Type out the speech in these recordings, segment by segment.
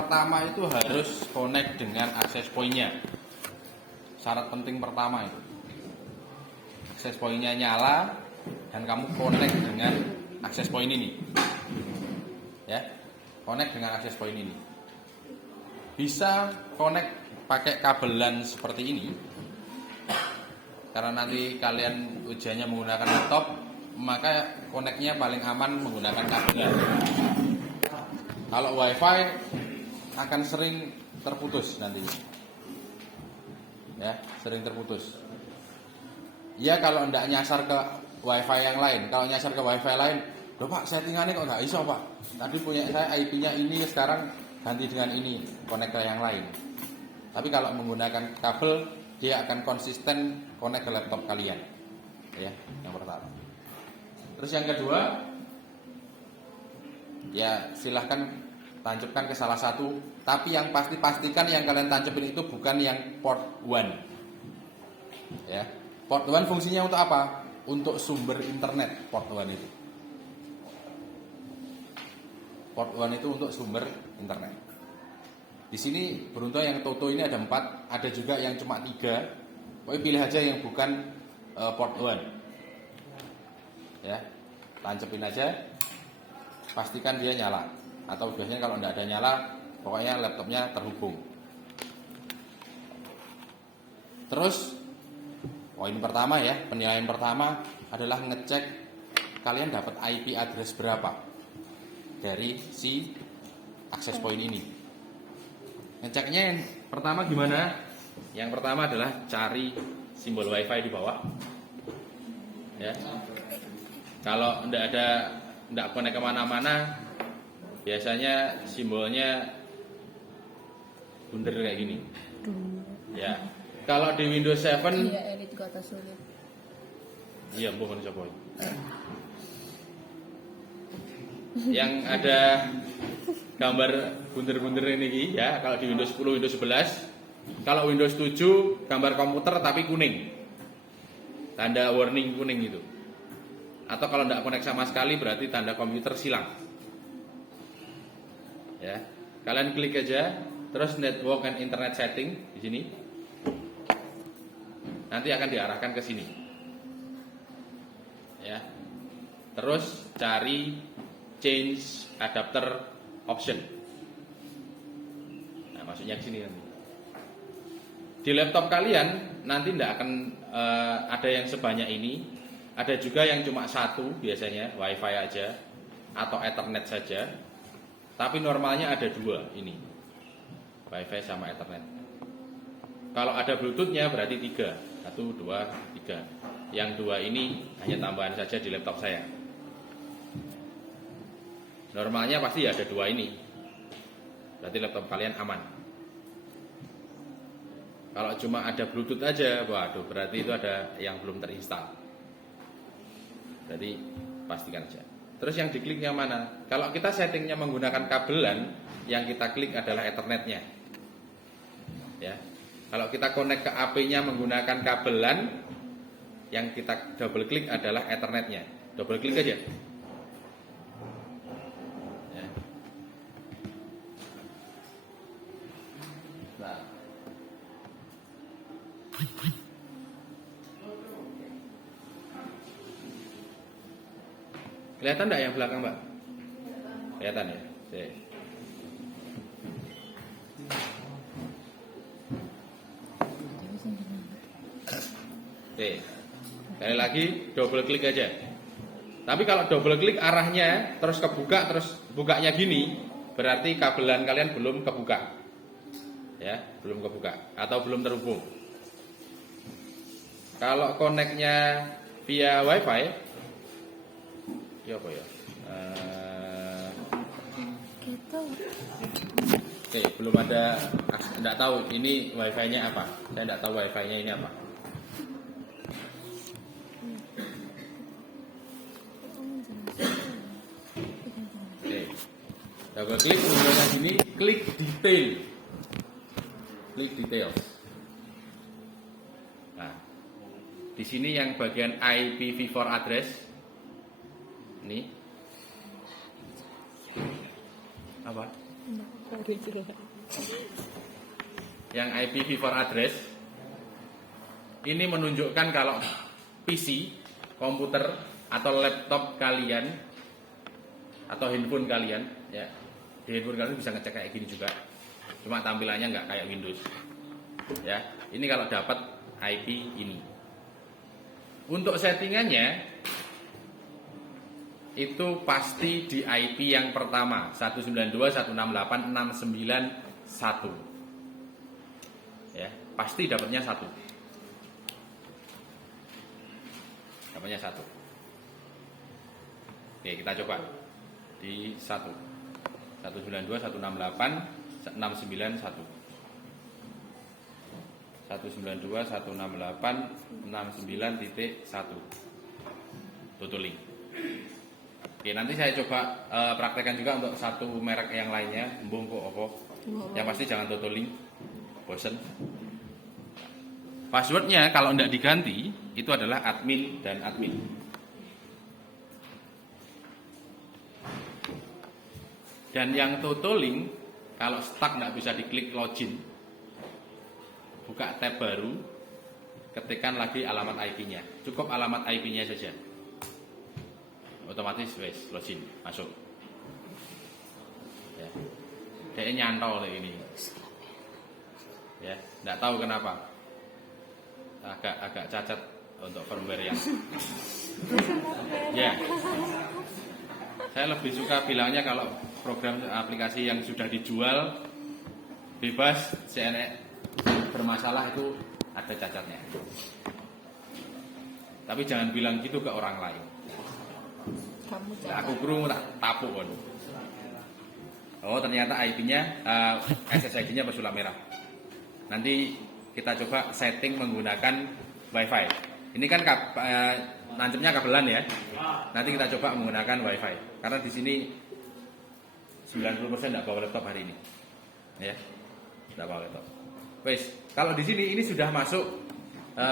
pertama itu harus connect dengan access point-nya. Syarat penting pertama itu. Access point-nya nyala dan kamu connect dengan access point ini. Ya. Connect dengan access point ini. Bisa connect pakai kabelan seperti ini. Karena nanti kalian ujiannya menggunakan laptop, maka connect-nya paling aman menggunakan kabelan. Kalau WiFi akan sering terputus nantinya. Ya, sering terputus. Ya kalau tidak nyasar ke WiFi yang lain. Kalau nyasar ke WiFi lain, loh Pak, settingannya kok nggak iso Pak. Tadi punya saya IP-nya ini, sekarang ganti dengan ini, connect ke yang lain. Tapi kalau menggunakan kabel, dia akan konsisten connect ke laptop kalian. Ya, yang pertama. Terus yang kedua, ya silahkan tancapkan ke salah satu. Tapi yang pastikan yang kalian tancapin itu bukan yang port 1. Ya, port 1 fungsinya untuk apa? Untuk sumber internet port 1 itu. Port 1 itu untuk sumber internet. Di sini beruntung yang Toto ini ada 4, ada juga yang cuma 3. Pokoknya pilih aja yang bukan port 1. Ya, tancapin aja, pastikan dia nyala. Atau biasanya kalau tidak ada nyala, pokoknya laptopnya terhubung. Terus poin pertama ya, penilaian pertama adalah ngecek kalian dapat IP address berapa dari si access point ini. Ngeceknya yang pertama gimana? Yang pertama adalah cari simbol WiFi di bawah. Ya. Kalau tidak connect kemana-mana, biasanya simbolnya bundar kayak gini. Ya. Kalau di Windows 7, iya, edit kata sulit. Iya, bukan coba. Yang ada gambar bunder-bunder ini ya, kalau di Windows 10, Windows 11. Kalau Windows 7 gambar komputer tapi kuning. Tanda warning kuning itu. Atau kalau tidak connect sama sekali berarti tanda komputer silang. Ya. Kalian klik aja terus network and internet setting di sini. Nanti akan diarahkan ke sini. Ya. Terus cari change adapter option. Nah, maksudnya ke sini nanti. Di laptop kalian nanti tidak akan ada yang sebanyak ini. Ada juga yang cuma 1 biasanya, WiFi aja atau Ethernet saja. Tapi normalnya ada 2 ini, WiFi sama Ethernet. Kalau ada Bluetooth-nya berarti 3, 1, 2, 3. Yang 2 ini hanya tambahan saja di laptop saya. Normalnya pasti ada 2 ini. Berarti laptop kalian aman. Kalau cuma ada Bluetooth aja, waduh, berarti itu ada yang belum terinstall. Jadi pastikan aja. Terus yang diklik yang mana? Kalau kita settingnya menggunakan kabelan, yang kita klik adalah Ethernetnya. Ya. Kalau kita connect ke AP-nya menggunakan kabelan, yang kita double klik adalah Ethernetnya. Double klik aja. Ya. Nah. Kelihatan enggak yang belakang, Mbak? Kelihatan ya? Oke. Oke. Sekali lagi double klik aja. Tapi kalau double klik arahnya terus kebuka, terus bukanya gini, berarti kabelan kalian belum kebuka. Ya, belum kebuka atau belum terhubung. Kalau connect-nya via WiFi, ya apa ya? Oke, belum ada, tidak tahu ini WiFi-nya apa. Saya tidak tahu WiFi-nya ini apa. Oke, double klik kemudian sini, klik detail, klik details. Nah, di sini yang bagian IPv4 address. Ini apa? Yang IPv4 address ini menunjukkan kalau PC, komputer atau laptop kalian atau handphone kalian, ya, di handphone kalian bisa ngecek kayak gini juga. Cuma tampilannya nggak kayak Windows. Ya, ini kalau dapat IP ini. Untuk settingannya itu pasti di IP yang pertama 192.168.691. Ya, pasti dapatnya 1. Dapatnya 1. Oke, kita coba di 1. 192.168.691. 192.168.69.1 totaling. Oke, nanti saya coba praktekkan juga untuk satu merek yang lainnya, Mbung kok apa. Yang pasti jangan totaling, bosen. Passwordnya kalau tidak diganti itu adalah admin dan admin. Dan yang totaling kalau stuck nggak bisa diklik login, buka tab baru, ketikkan lagi alamat IP-nya. Cukup alamat IP-nya saja. Otomatis wes login, masuk. Ya. Dia nyantol ini. Ya, enggak tahu kenapa. Agak cacat untuk firmware yang. Ya. Saya lebih suka bilangnya kalau program aplikasi yang sudah dijual bebas CNE bermasalah itu ada cacatnya. Tapi jangan bilang gitu ke orang lain. Aku kurung tak tapuk kan. Oh ternyata IP-nya SSID-nya pesulap merah. Nanti kita coba setting menggunakan WiFi. Ini kan nancapnya kabelan ya. Nanti kita coba menggunakan WiFi. Karena di sini 90% tidak bawa laptop hari ini. Ya, tidak bawa laptop. Wes, kalau di sini ini sudah masuk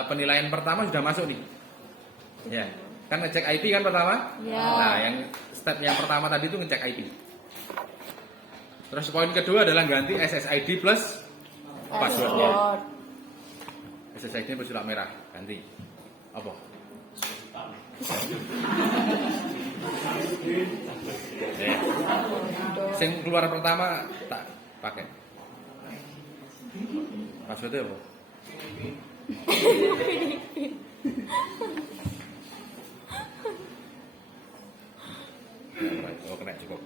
penilaian pertama sudah masuk nih. Ya, kan ngecek IP kan pertama. Ya. Nah, yang step yang pertama tadi itu ngecek IP. Terus poin kedua adalah ganti SSID plus passwordnya. SSID pesulap merah, ganti. Apa? Sing keluar pertama tak pakai. Passwordnya apa? Oh kena cukup.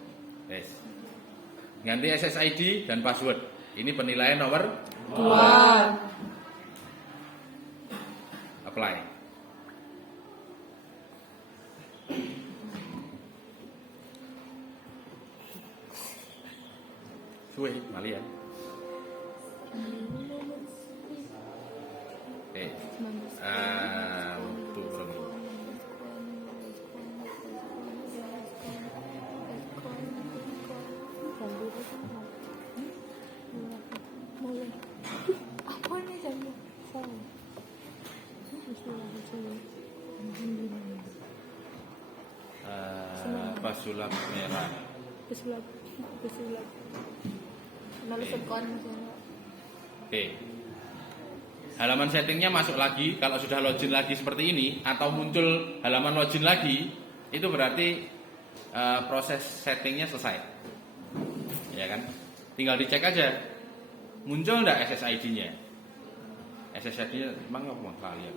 Yes. Ganti SSID dan password. Ini penilaian nomor 2. Apply. Suwe, mali ya. Oke. Turun. Apa ini jamnya? Pesulap merah. Pesulap. Lalu sekon. Oke. Halaman settingnya masuk lagi. Kalau sudah login lagi seperti ini atau muncul halaman login lagi, itu berarti proses settingnya selesai. Ya kan? Tinggal dicek aja. Muncul enggak SSID-nya? SSID-nya emang apa kalian?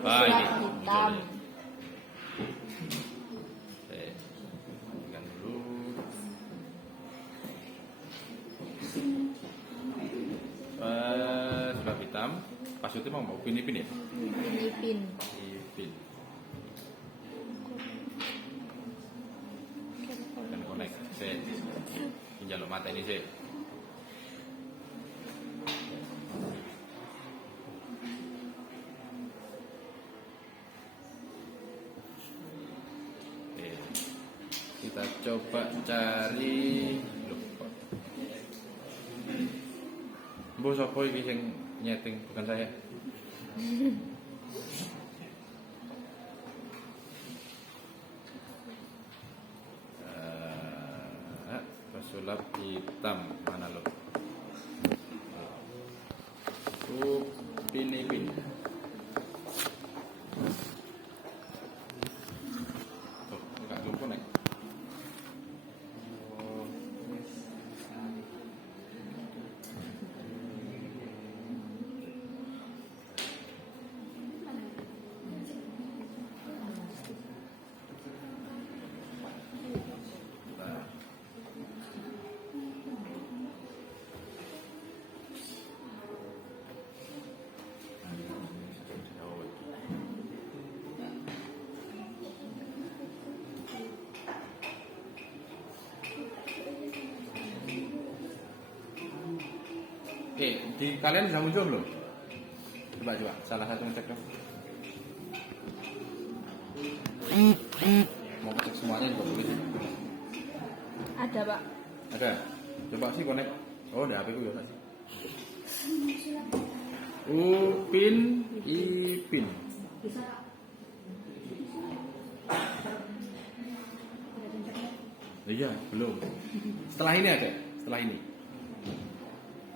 Ini muncul ya. Sudah hitam. Passwordnya mau pin-pin ya? Pin. Dan connect. Saya jaluk mata ini sih. Oke. Kita coba cari. Mbok sapa iki sing nyeting bukan saya. Pesulap hitam mana Oke, di kalian bisa muncul belum? Coba, salah satu ngecek dong. Mau cek semuanya juga boleh. Ada, Pak. Ada. Coba sih connect. Oh, ada HP ku ya sih. Upin Ipin. Iya, belum. Setelah ini ada, setelah ini.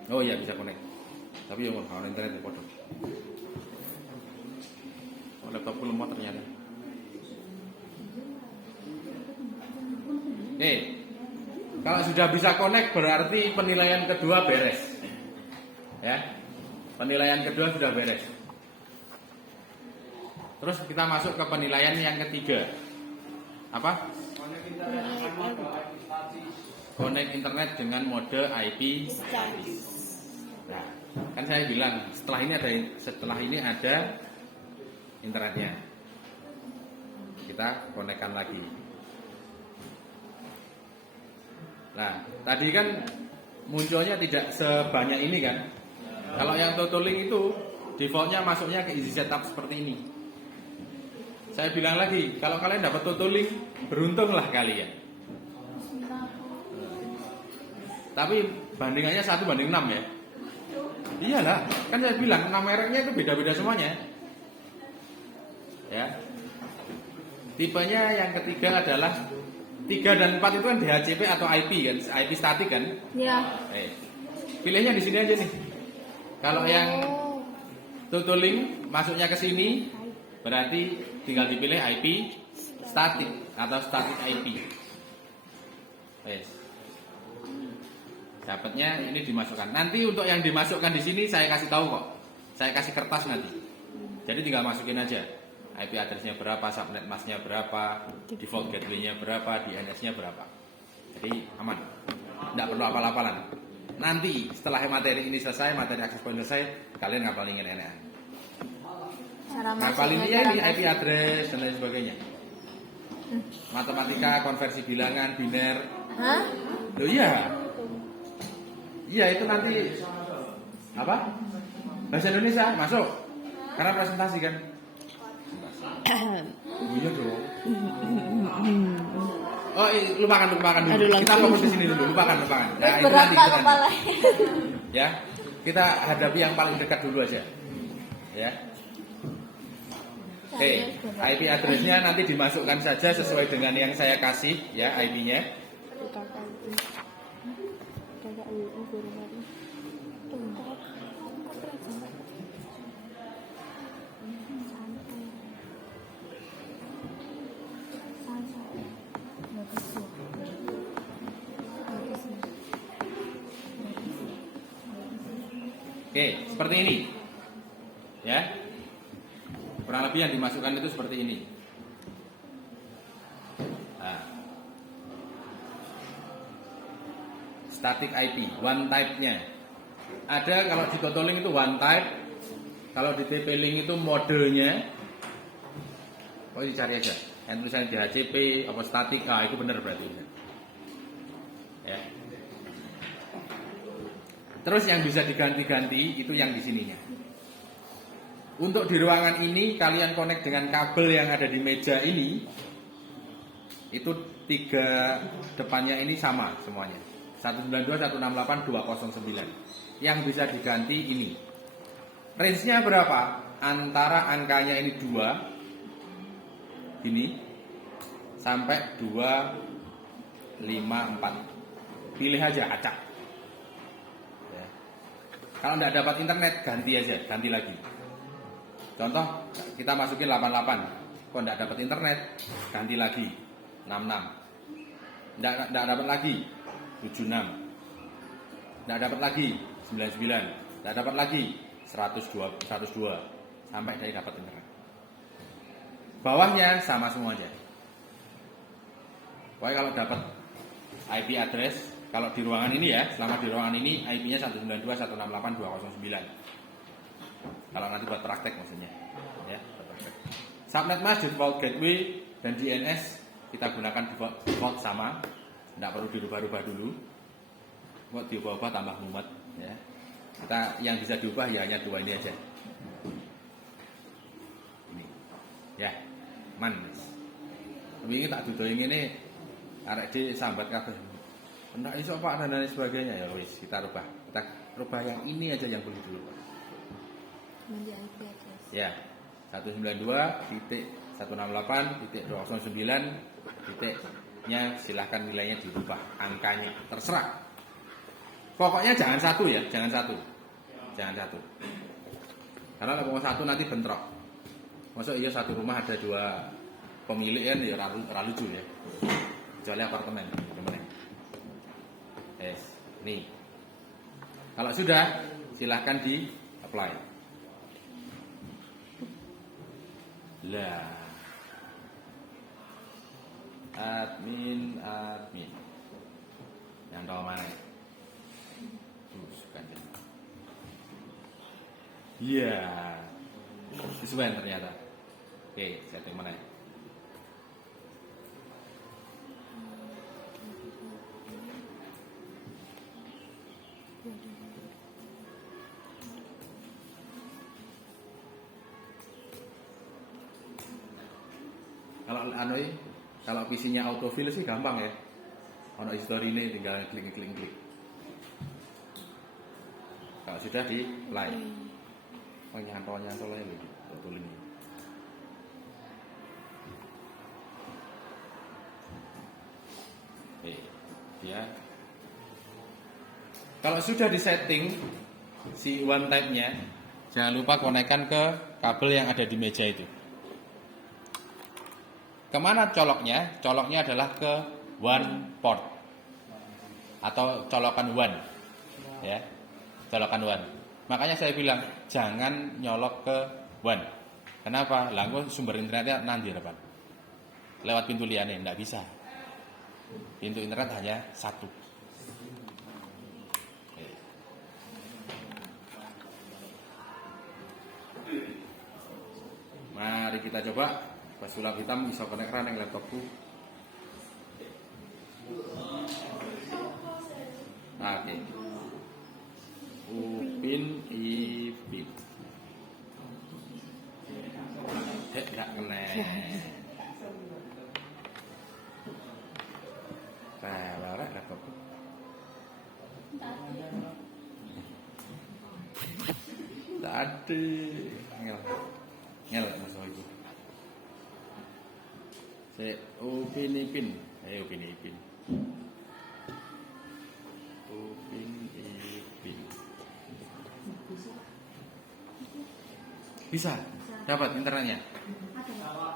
Oh iya bisa connect. Tapi ya kalau internet ya bodoh. Oh, laptopku lemot ternyata. Kalau sudah bisa connect berarti penilaian kedua beres. Ya. Penilaian kedua sudah beres. Terus kita masuk ke penilaian yang ketiga. Apa? Connect internet dengan mode IP statis. Nah, kan saya bilang setelah ini ada internetnya. Kita konekkan lagi. Nah, tadi kan munculnya tidak sebanyak ini kan. Kalau yang Totolink itu defaultnya masuknya ke easy setup seperti ini. Saya bilang lagi, kalau kalian dapat Totolink, beruntunglah kalian. Tapi bandingannya 1:6 ya. Iyalah, kan saya bilang 6 mereknya itu beda-beda semuanya. Ya. Tipenya yang ketiga adalah 3 dan 4 itu kan DHCP atau IP kan, IP statik kan? Iya. Pilihnya di sini aja nih. Kalau yang Totolink masuknya ke sini, berarti tinggal dipilih IP statik atau static IP. Dapatnya ini dimasukkan. Nanti untuk yang dimasukkan di sini saya kasih tahu kok. Saya kasih kertas nanti. Jadi tinggal masukin aja. IP address-nya berapa, subnet mask-nya berapa, default gateway-nya berapa, DNS-nya berapa. Jadi aman. Tidak perlu apal-apalan. Nanti setelah materi ini selesai, materi access point selesai, kalian ngapalin ini. Ngapalin ini IP address dan lain sebagainya. Matematika, konversi bilangan, biner. Hah? Loh iya. Iya itu nanti apa? Bahasa Indonesia masuk. Karena presentasi kan. Iya dong. Oh, lupakan dulu. Aduh, kita fokus di sini dulu, lupakan. Nah, itu berat nanti. kepala. Ya. Kita hadapi yang paling dekat dulu aja. Ya. IP address-nya nanti dimasukkan saja sesuai dengan yang saya kasih ya, IP-nya. Oke, seperti ini. Ya. Kurang lebih yang dimasukkan itu seperti ini. Nah. Static IP, one type-nya. Ada kalau di Totolink itu one type. Kalau di TP-Link itu modenya. Oh, dicari aja. Yang tulisan DHCP, apa static, itu benar berarti. Ya. Terus yang bisa diganti-ganti itu yang di sininya. Untuk di ruangan ini kalian connect dengan kabel yang ada di meja ini. Itu 3 depannya ini sama semuanya. 192.168.209. Yang bisa diganti ini. Range-nya berapa? Antara angkanya ini 2 ini sampai 254. Pilih aja acak. Ya. Kalau tidak dapat internet ganti aja, ganti lagi. Contoh kita masukin 88. Kalau tidak dapat internet ganti lagi 66. Tidak dapat lagi 76. Tidak dapat lagi 99. Tidak dapat lagi 102 sampai saya dapat internet. Bawahnya sama semuanya. Pokoknya kalau dapat IP address, kalau di ruangan ini ya, selama di ruangan ini IP-nya 192.168.209. Kalau nanti buat praktek maksudnya, ya, buat praktek. Subnet mask, default gateway dan DNS kita gunakan default sama, tidak perlu dirubah-rubah dulu. Buat diubah-ubah tambah mumet, ya. Kita yang bisa diubah ya hanya dua ini aja. Ini. Ya. Man. Wingi tak duduk ini arek di sambat kabeh. Ndak iso Pak dan lain sebagainya ya wis kita rubah. Kita rubah yang ini aja yang boleh dulu. Nanti IP aja. Ya. 192.168.209 silahkan nilainya dirubah, angkanya terserah. Pokoknya jangan satu ya, jangan satu. Karena kalau mau satu nanti bentrok. Masuk iya satu rumah ada dua pemilik kan ya lucu ya. Kecuali apartemen, gimana? Yes, nih. Kalau sudah silahkan di apply. Lah. Admin. Yang tahu mana? Suka deh. Iya. Sesuai ternyata. Oke, setting mana? Kalau PC-nya autofill sih gampang ya. Ono history ini tinggal klik. Kalau sudah di apply. Oh nyantol aja lagi. Betul ini. Oke, ya. Kalau sudah disetting si one type-nya, jangan lupa konekkan ke kabel yang ada di meja itu. Kemana coloknya? Coloknya adalah ke one port atau colokan one, ya, colokan one. Makanya saya bilang jangan nyolok ke one. Kenapa? Lalu sumber internetnya nanti depan. Lewat pintu liane, tidak bisa. Pintu internet hanya satu. Mari kita coba. Sulap hitam bisa konek ran yang laptopku. Oke. Upin Ipin. Gak kena. Parah laptopku. Tak ada. Ngel masalah itu. Upin Ipin. Upin Ipin. Bisa. Dapat internetnya?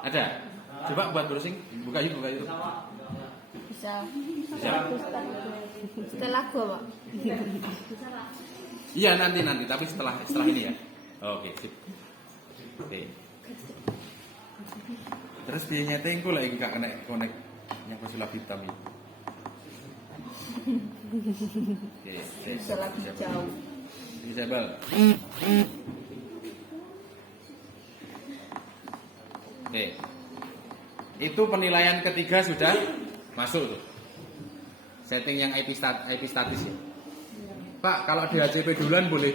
Ada. Coba buat browsing, buka yuk. Bisa. Setelah gua, Pak. Iya nanti, tapi setelah ini ya. Oke, sip. Oke. Terus biayanya tengku lagi gak kena konek yang sulap hitam ini. Oke, bisa lagi jauh. Disable. Oke. Itu penilaian ketiga sudah masuk tuh. Setting yang IP statis ya. Pak, kalau DHCP duluan boleh.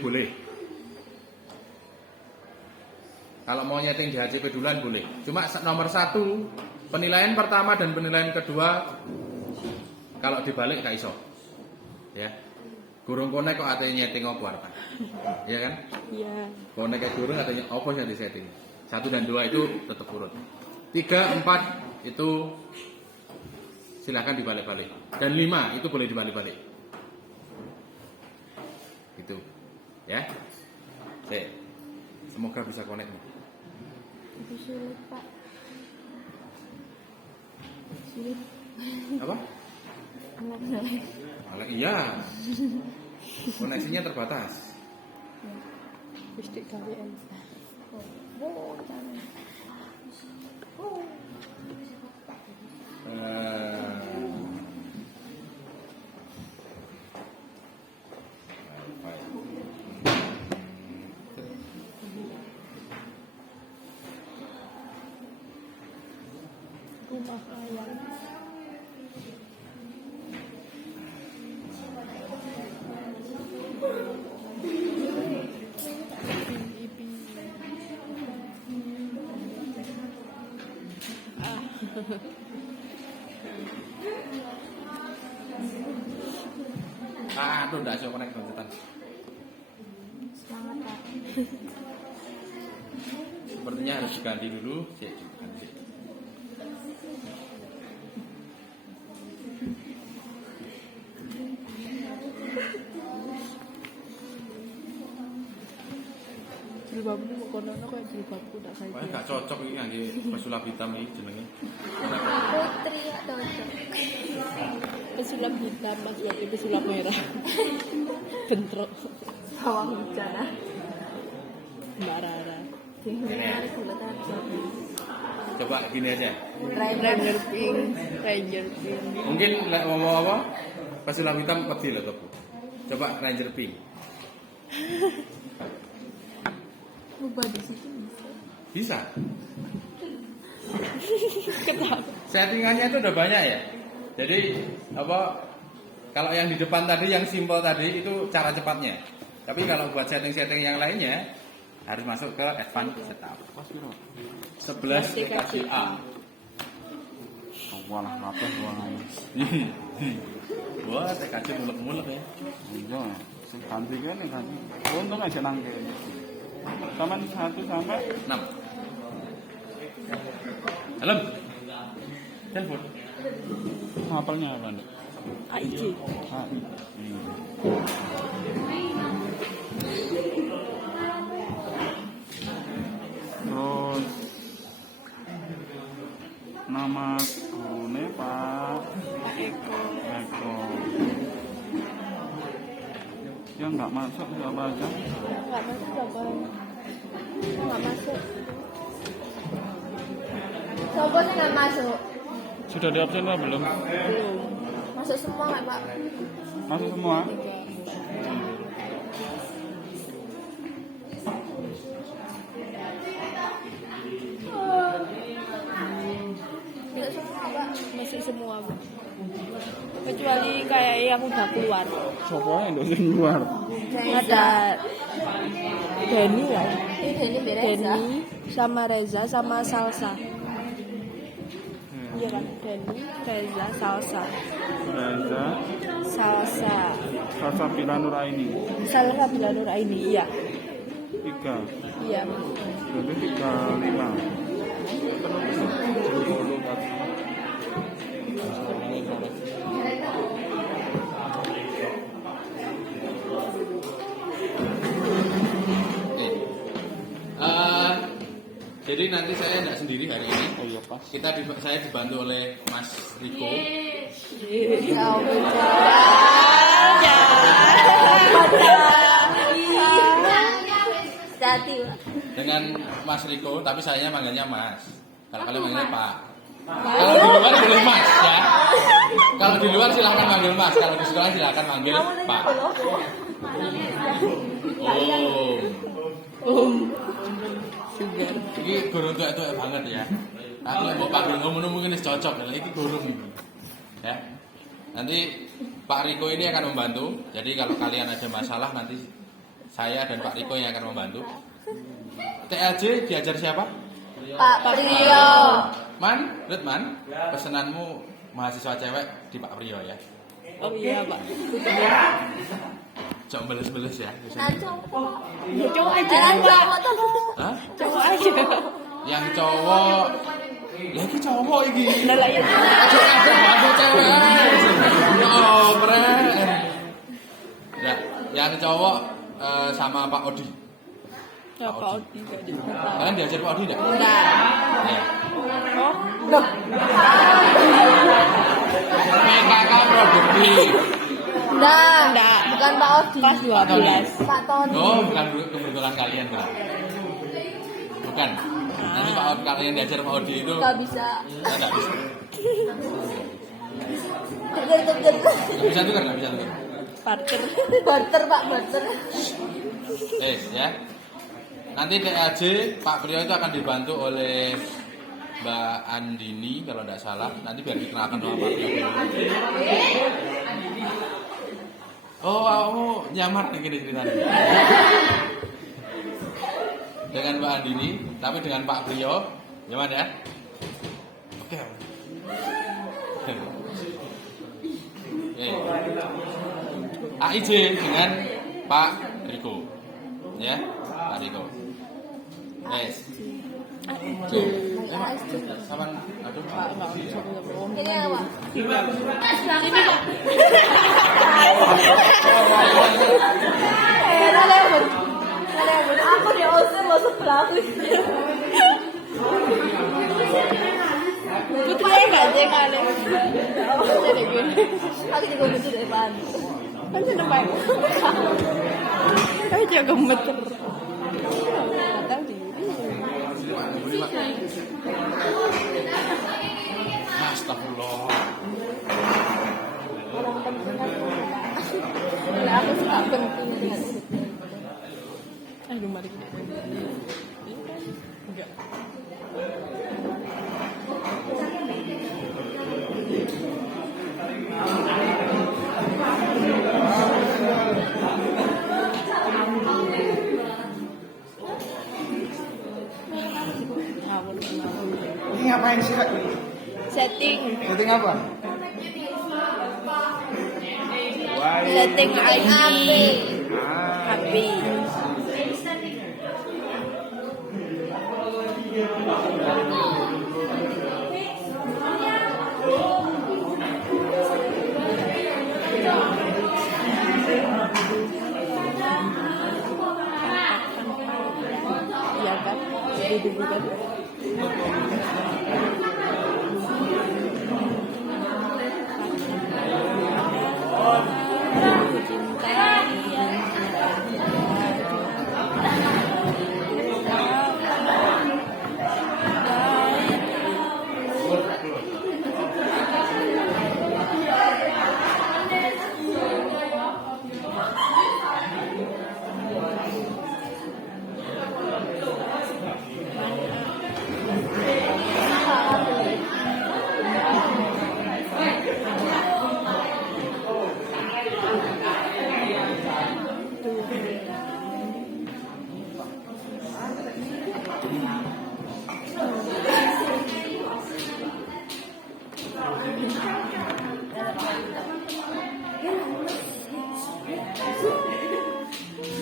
Kalau mau nyeting DHCP duluan boleh. Cuma nomor 1 penilaian pertama dan penilaian kedua kalau dibalik gak iso. Ya. Gurung konek kok atene nyeting opo arep. Iya kan? Iya. Konek kayak gurung atene opo yang disetting. 1 dan 2 itu tetap urut. 3, 4 itu silahkan dibalik-balik. Dan 5 itu boleh dibalik-balik. Gitu. Ya. Oke. Semoga bisa connect nih. Itu sulit, Pak. Sulit. Apa? Alat iya. Koneksinya terbatas. Pasti kalian. Oh, jangan. Oh. Rumah ayam. Aduh, nggak bisa connect koncetan. Semangat Pak. Sepertinya harus diganti dulu. Cek, ganti. Jilbabmu kok kono kayak jilbabku tak saya. Pokoknya gak cocok ini ngangge pesulap hitam ini jenenge. Putri ya cocok. Pesulap hitam mas Babi pesulap merah. Bentrok. Sawang hujan ah. Mbak Rara. Menarik buletan. Coba gini aja. Ranger Pink. Ranger Pink. Mungkin nggak ngomong apa pesulap hitam peti lah tuh. Coba Ranger Pink. Ubah di situ bisa. Bisa. Kenapa? Settingannya itu udah banyak ya. Jadi apa? Kalau yang di depan tadi yang simpel tadi itu cara cepatnya. Tapi kalau buat setting-setting yang lainnya harus masuk ke advance setup. 11 TKCA. Walah kabeh wong. Wah, TKC mulek-mulek ya. Iya, sing ganti kene ganti. Untung aja nang kene. Saman 1 sampai 6. Halo. Telepon. hafalnya apa, Nduk? AIG. Terus nama gurune Pak Eko. Yang nggak masuk siapa aja? Nggak masuk apa? Nggak masuk. Sopo sih nggak masuk? Sudah di absen apa belum? Belum. Masuk semua nggak Pak? Masuk semua? Masuk semua Pak. Masih semua Bu. Kecuali kayak yang udah keluar. Sopo ae nduk sing luar. Ada Denny ya. Ini beres ya. Denny sama Reza sama Salsa. Iya kan? Denny, Reza, Salsa. Reza, Salsa. Salsa Pilanuraini. Salsa Bila Nur Aini, iya. 3. Iya. Jadi 35. Jadi nanti saya tidak sendiri hari ini. Oh iya pas. Saya dibantu oleh Mas Riko. Ya ampun. Hati Pak. Dengan Mas Riko, tapi saya manggilnya Mas. Kalau kalian manggilnya Pak. Kalau di luar boleh Mas ya. Kalau di luar silahkan manggil Mas. Kalau di sekolah silahkan manggil Pak. Sugar. Ini gurung itu banget ya. Aku mau panggil ngomong mungkin cocok. Ini gurung ini. Ya. Nanti Pak Riko ini akan membantu. Jadi kalau kalian ada masalah nanti saya dan Pak Riko yang akan membantu. TLJ diajar siapa? Pak Priyo. Man, Man, pesenanmu mahasiswa cewek di Pak Priyo ya. Oh iya Pak. Jangan beles-beles ya. Cowok aja Pak. Hah? Cowok aja. Yang cowok, ya itu cowok ini. Nah lah ya. Ada banget cewek. Oh, keren. Ya, yang cowok sama Pak Odi. Ya Pak Odi tadi. Kalian diajar Pak Odi enggak? Enggak. Ya. Oh, PKK produktif. Enggak. Bukan Pak Odi. kelas 12. Pak Tony. Oh, bukan kebetulan kalian kan? Bukan. Nanti Pak Odi kalian diajar Pak Odi itu Enggak bisa. enggak bisa. Tuker. Enggak bisa tukar, enggak bisa tukar. Parker. Barter Pak, barter. Ya. Nanti DAJ Pak Priyo itu akan dibantu oleh Mbak Andini kalau tidak salah. Nanti biar dikenalkan sama Pak Priyo dulu. Oh, kamu nyamar nih gini ceritanya. Dengan Mbak Andini, tapi dengan Pak Priyo, gimana ya? Oke. AIJ dengan Pak Riko. Ya, Pak Riko. Yes. Kapan? Aduh. Ini apa? Aku di Austin lo sebelah aku. Putri enggak jangan deh. Aku juga butuh depan. Kan seneng banget. Aku juga gemeter. Astagfirullah. Orang penting kan. Aku suka penting. Aduh, mari kita. Enggak. Ini ngapain sih, Kak? Setting Setting apa? setting ID HP. Iya kan? Jadi bukan.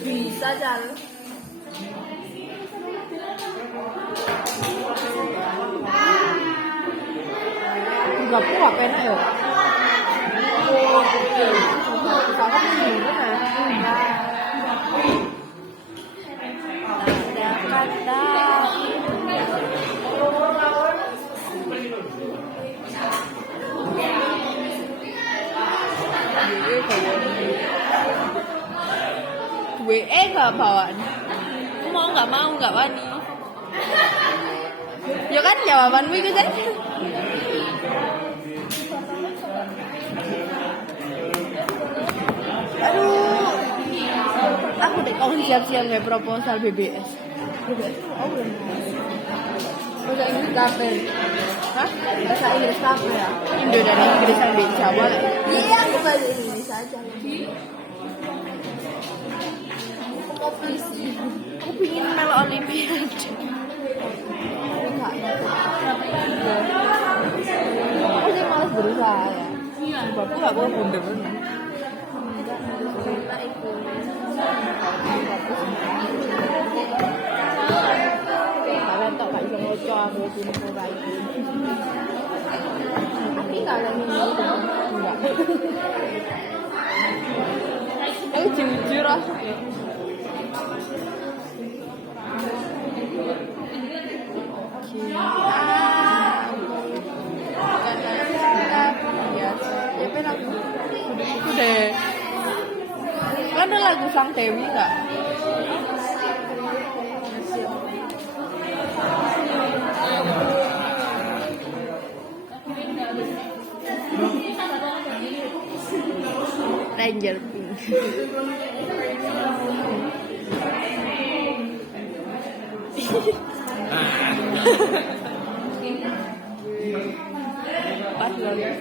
Bisa jalan. Enggak kuat enak ya. Sama ini WE gak bawaan. Mau nggak wani. Ya kan jawabanmu itu kan. Aduh. Aku deh kalau siap-siap nggak proposal BBS. BBS oh belum. Bahasa Inggris kafe. Hah? Bahasa Inggris kafe ya? Indo dan Inggris sampai Jawa. Iya, aku bahasa Inggris aja. Kompetisi. Aku pingin melok olimpiade. Aku sih malas berusaha ya. Iya. Bapak nggak mau bener-bener. Kita ikut. Kalian tak gak bisa ngocok aku itu mulai. Tapi kalian ini enggak. Aku jujur ah. Itu deh. Kan ada lagu Sang Dewi nggak? Ranger Pink. Pas banget.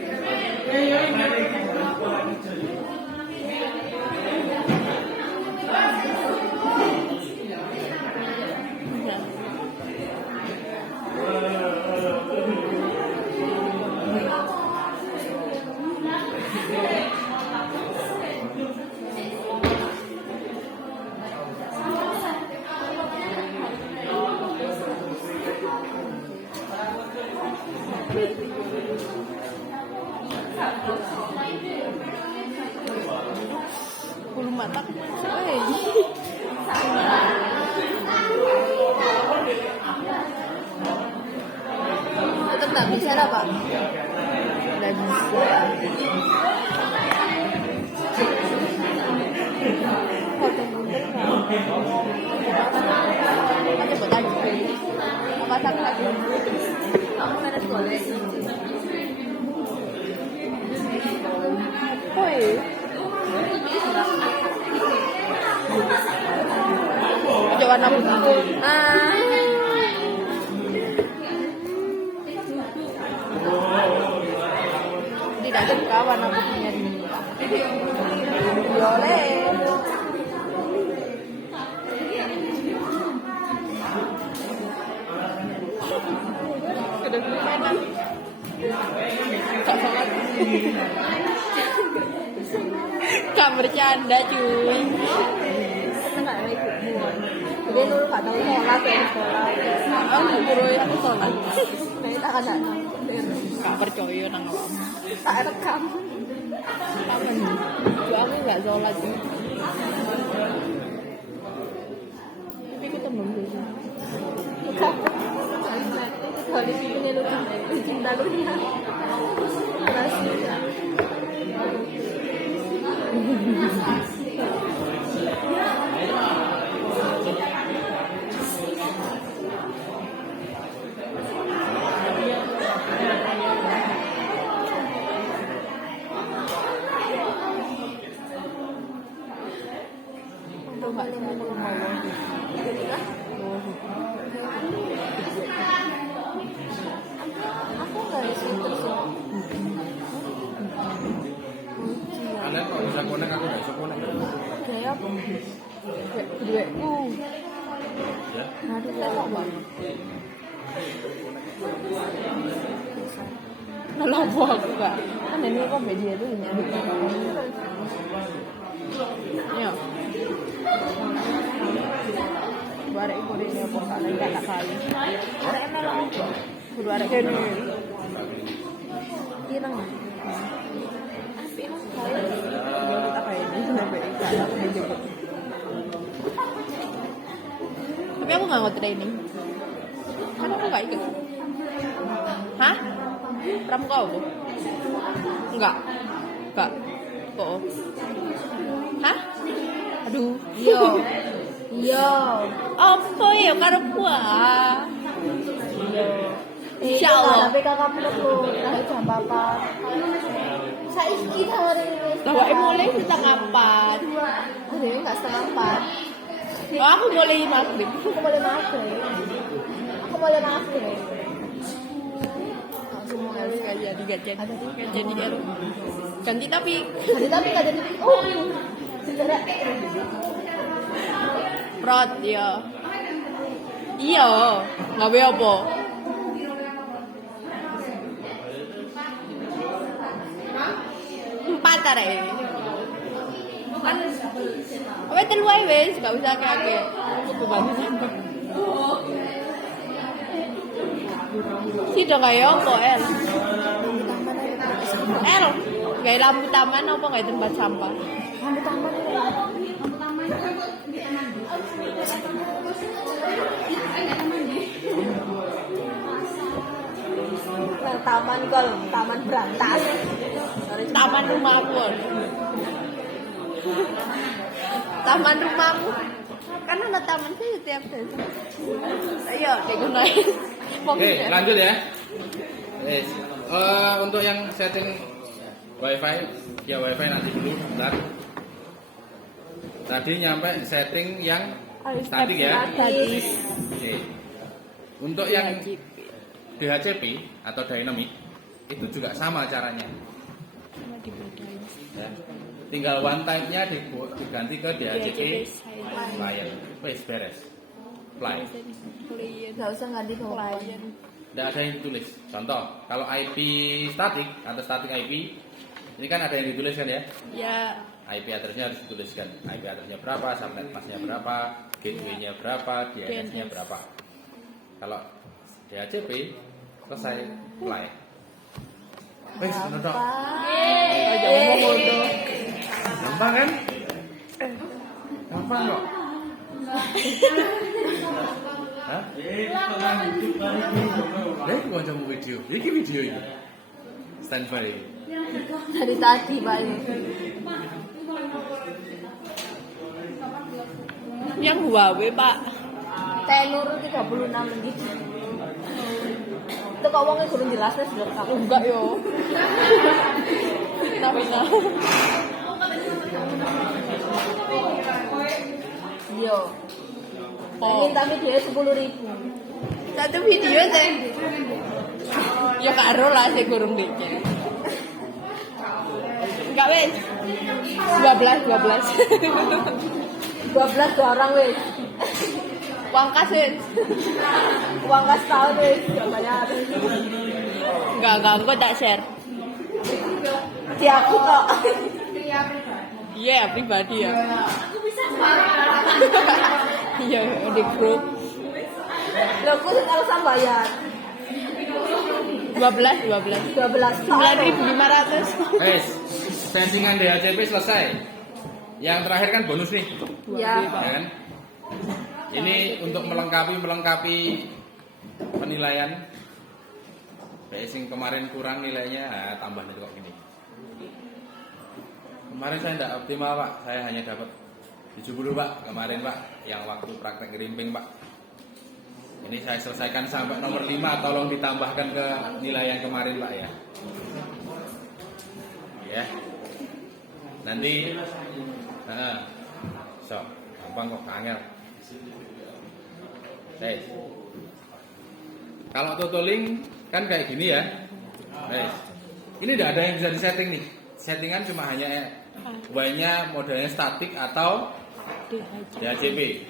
Bulu mata masuk tetap nggak bisa lah Pak. Nggak bisa. Foto bundel nggak? Ada buat lagi. Apa tak lagi? Kamu mana sekolah? Oi. Coba warna putih. Tidak suka warna putihnya di violet. Kedengeran. Cok banget. Gak bercanda cuy. Enggak ada ikutmu. Jadi dulu gak tahu sholat ya di sekolah. Aku guru aku sholat. Jadi tak ada. Gak percaya nang awam. Tak rekam. Kangen. Juga aku gak sholat sih. Tapi kita belum bisa. Kali ini lu cinta lu ya. Aku nggak ada sweater sih. Anda kok bisa konek, aku nggak bisa konek. Kayak apa? Kayak duitku. Ya. Nah, itu lewat banget. Nah, lapo aku kak. Kan ini kok media tuh nyari. Ya. Barek ibu dia apa kak? Lagi tak kali. Barek emang apa? Kudu arek kene. Ireng. Api emang kali. Yo tak kayak ini sampai ikan dijemput. Tapi aku nggak mau training. Kan aku nggak ikut. Hah? Pramuka apa? Enggak. Enggak. Kok? Hah? Aduh. Yo. Yo. Apa ya karo gua? Insyaallah. Tapi kakak perlu lah jam apa? Saiki tawarin wis. Lah wae mulai setengah 4. Dewe enggak setengah 4. Oh, aku mulai maghrib. Aku mulai maghrib. Aku mulai maghrib. Langsung harus kajian digajian. Kajian di RU. Ganti tapi enggak jadi. Oh. Prot ya. Iya, ngawe apa? Empat arek. Kan kowe telu ae wis, gak usah akeh-akeh. Kudu banget. Sido kaya apa, El? El, gawe lampu taman apa gawe tempat sampah? Lampu taman. Nah, taman gol, taman berantas. Taman rumahku. Taman rumahmu. Kan ada taman sih setiap desa. Ayo, digunain. Oke, lanjut ya. Untuk yang setting wifi, ya wifi nanti dulu bentar. Tadi nyampe setting yang statik ya. Oke. Untuk yang DHCP atau dynamic itu juga sama caranya. Ya. Tinggal one type-nya diganti ke DHCP client. Wes beres. Play. Enggak usah ganti ke client. Tidak ada yang ditulis. Contoh, kalau IP static atau static IP, ini kan ada yang dituliskan ya. Ya. IP address-nya harus dituliskan. IP address-nya berapa, subnet mask-nya berapa, gateway-nya berapa, DNS-nya berapa. Kalau DHCP selesai play. Wes, ngono tok. Aja ngomong ngono. Gampang kan? Gampang kok. Hah? Lha kok kancamu video. Iki video iki. Standby. Dari tadi, Pak. Yang Huawei, Pak. Tenur 36 menit. Itu kok wongnya kurang jelasnya sudah aku enggak yo. Tapi nah. Yo. Oh. Ini tapi dia 10.000. Satu video teh. Ya karo lah sing kurang dikit. Enggak wes. 12. 12 orang wes. Uang kas wes. Uang kas tahun wes, enggak bayar. Enggak, engko tak share. Di aku kok. Iya, pribadi ya. Iya, di grup. Loh, aku harus bayar. 12. 12 9.500. Wes, settingan DHCP selesai. Yang terakhir kan bonus nih. Ya. Ya kan? Ini untuk melengkapi penilaian. Kayak sing kemarin kurang nilainya, tambah nih kok gini. Kemarin saya tidak optimal Pak, saya hanya dapat 70 Pak kemarin Pak, yang waktu praktek gerimping Pak. Ini saya selesaikan sampai nomor 5, tolong ditambahkan ke nilai yang kemarin Pak ya. Ya. Nanti, gampang kok angel. Kalau totaling kan kayak gini ya. Ini tidak ada yang bisa disetting nih. Settingan cuma hanya Y-nya modelnya statik atau DHCP.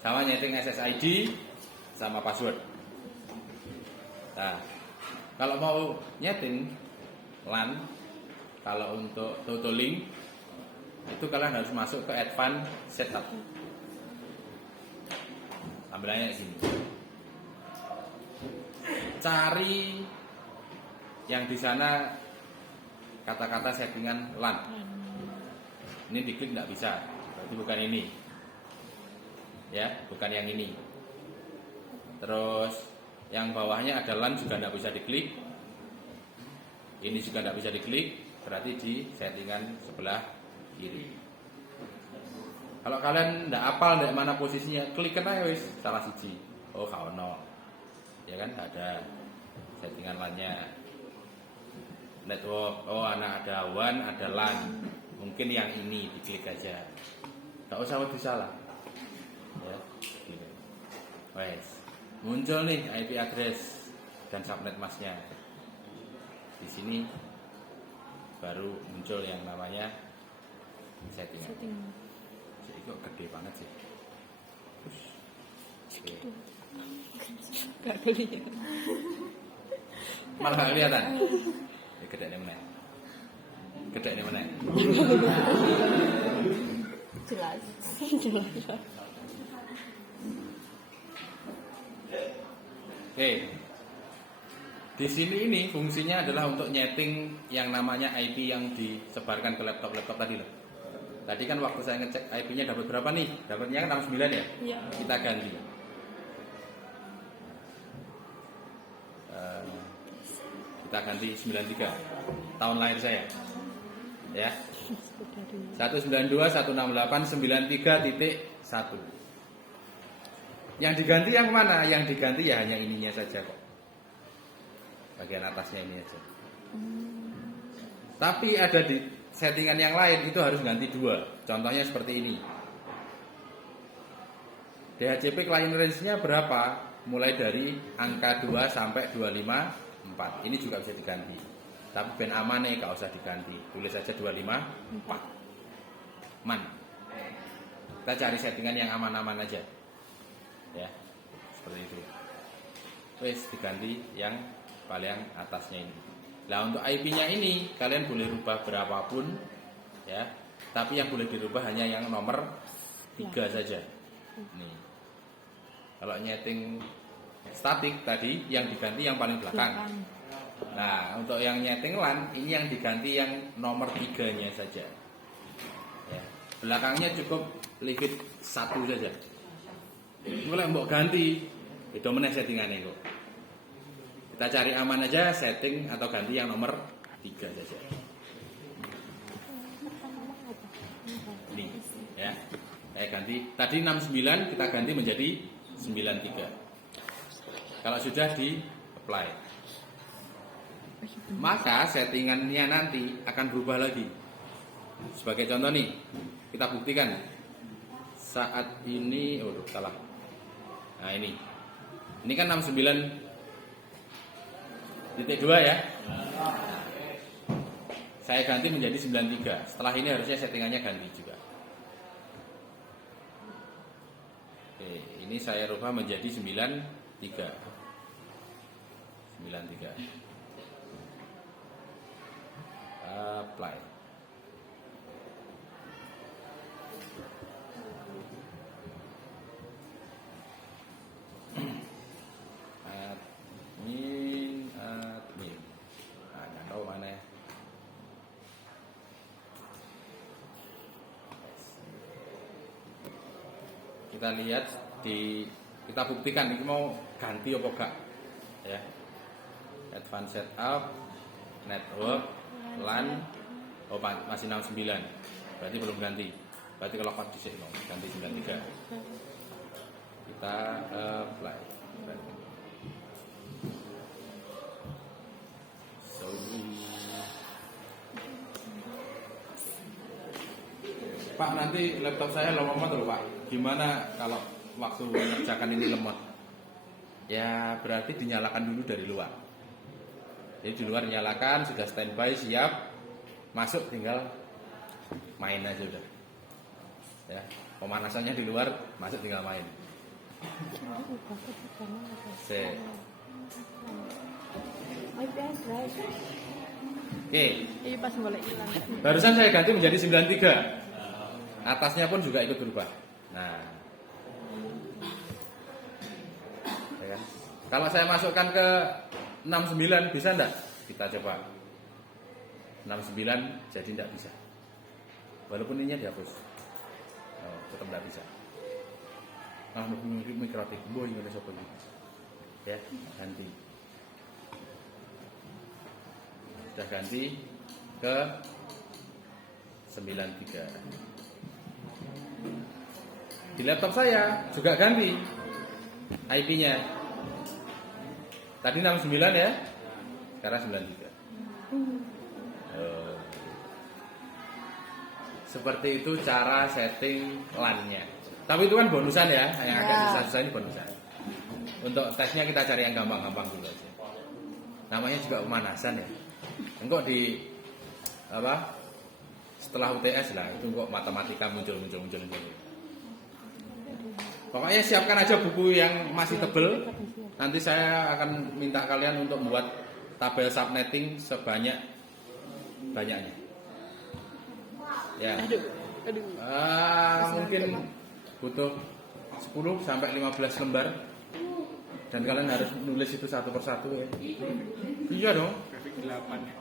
Sama nyeting SSID sama password. Nah, kalau mau nyeting LAN, kalau untuk totaling itu kalian harus masuk ke advanced setup. Tampilannya sini. Cari yang di sana kata-kata settingan LAN. Ini diklik nggak bisa, berarti bukan ini. Ya, bukan yang ini. Terus yang bawahnya ada LAN juga nggak bisa diklik. Ini juga nggak bisa diklik, berarti di settingan sebelah kiri. Kalau kalian nggak hafal dari mana posisinya, klik aja wis salah siji. Oh, kaono. Ya kan nggak ada settingan LAN-nya. Network, oh anak ada WAN, ada LAN. Mungkin yang ini diklik aja. Tak usah waktu salah. Ya. Wes. Muncul nih IP address dan subnet masnya. Di sini baru muncul yang namanya settingan. Jadi kok gede banget sih. Oke. Gak beli. Malah gak kelihatan. Gede nih mana? Gede nih mana? Jelas. Oke. Di sini ini fungsinya adalah untuk nyeting yang namanya IP yang disebarkan ke laptop-laptop tadi loh. Tadi kan waktu saya ngecek IP-nya dapat berapa nih? Dapatnya kan 69 ya? Iya. Kita ganti. Kita ganti 93 tahun lahir saya. Ya. 192.168.93.1. Yang diganti yang mana? Yang diganti ya hanya ininya saja kok. Bagian atasnya ini aja. Tapi ada di settingan yang lain itu harus ganti 2. Contohnya seperti ini. DHCP client range-nya berapa? Mulai dari angka 2 sampai 254. Ini juga bisa diganti. Tapi ben aman nih, gak usah diganti. Tulis saja 254. Man. Kita cari settingan yang aman-aman aja. Ya. Seperti itu. Wes diganti yang paling atasnya ini. Nah, untuk IP-nya ini kalian boleh rubah berapapun ya. Tapi yang boleh dirubah hanya yang nomor 3 saja. Nih. Kalau nyeting statik tadi yang diganti yang paling belakang. Nah, untuk yang nyeting LAN ini yang diganti yang nomor 3-nya saja. Ya. Belakangnya cukup leave it 1 saja. Mulai mbok ganti, itu meneh settingannya kok. Kita cari aman aja, setting atau ganti yang nomor 3 saja. Ini, ya. Saya ganti. Tadi 69 kita ganti menjadi 93. Kalau sudah di apply, maka settingannya nanti akan berubah lagi. Sebagai contoh nih, kita buktikan. Saat ini, salah. Nah ini kan 69.2 ya. Saya ganti menjadi 93. Setelah ini harusnya settingannya ganti juga. Oke, ini saya rubah menjadi 93. Apply. admin. Nah, nggak tahu mana ya. Kita lihat kita buktikan ini mau ganti apa enggak ya. Advanced setup, network, LAN, masih 69. Berarti belum ganti. Berarti kalau pas di sini ganti 93. Kita apply. Pak, nanti laptop saya lemot loh Pak. Gimana kalau waktu mengerjakan ini lemot? Ya berarti dinyalakan dulu dari luar. Jadi di luar nyalakan, sudah standby, siap, masuk tinggal main aja udah. Ya, pemanasannya di luar, masuk tinggal main. Oke. Ini pas boleh hilang. Barusan saya ganti menjadi 93. Atasnya pun juga ikut berubah. Nah, ya kan? Kalau saya masukkan ke 69 bisa enggak? Kita coba. 69 jadi enggak bisa. Walaupun ininya dihapus. Oh, tetap enggak bisa. Mikrotik, boy ada sopo ini. Ya, ganti. Sudah ganti ke 93. Di laptop saya juga ganti IP-nya. Tadi 69 ya, sekarang 93. Seperti itu cara setting LAN-nya. Tapi itu kan bonusan ya, yang agak susah-susah ini bonusan. Untuk tesnya kita cari yang gampang-gampang dulu aja. Namanya juga pemanasan ya. Engkau di setelah UTS lah, itu kok matematika muncul. Pokoknya siapkan aja buku yang masih tebel. Nanti saya akan minta kalian untuk membuat tabel subnetting sebanyak-banyaknya. Ya. Mungkin butuh 10 sampai 15 lembar. Dan kalian harus nulis itu satu persatu ya. Iya dong. Grafik 8 ya.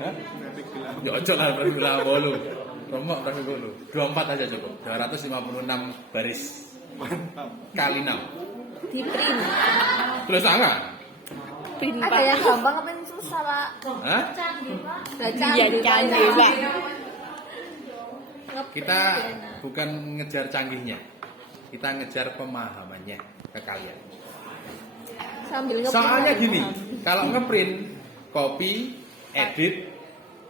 Hah? Grafik 8. Ya ojo lah grafik 8. Romok grafik 8. 24 aja cukup. 256 baris. Mantap. Kali 6. Di print. Tulis tangan. Print Ada Pak. yang gampang apa yang susah Pak? Hah? Iya, canggih Pak. Kita bukan ngejar canggihnya. Kita ngejar pemahamannya ke kalian. Sambil ngeprint. Soalnya gini, kalau ngeprint, copy, edit,